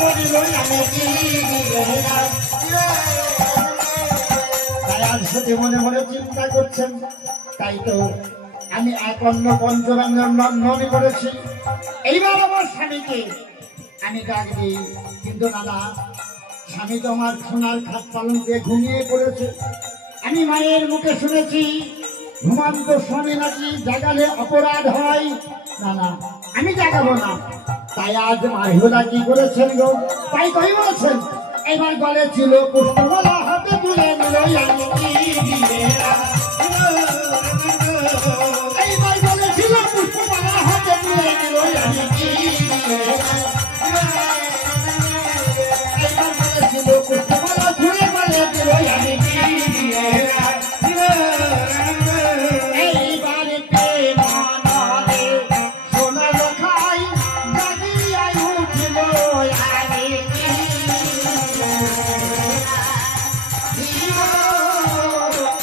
পড়িল আমি কি তাই আজ সত্যি মনে মনে চিন্তা করছেন। তাই তো আমি এক অন্য পঞ্চরঞ্জন মনে করেছি এইবার আমার স্বামীকে আমি ডাক দিই। কিন্তু দাদা স্বামী তো আমার সোনার খাট পালন দিয়ে ঘুমিয়ে পড়েছে। আমি মায়ের মুখে শুনেছি ঘুমান্ত স্বামী নাকি জাগালে অপরাধ হয়। না না আমি জাগাবো না। তাই আজ মাহিলা কি করেছেন গো, তাই কই বলেছেন এবার গলে ছিল পুষ্পমালা হাতে তুলে নিল এইবার গলে ছিল পুষ্পমালা হাতে তুলে নিল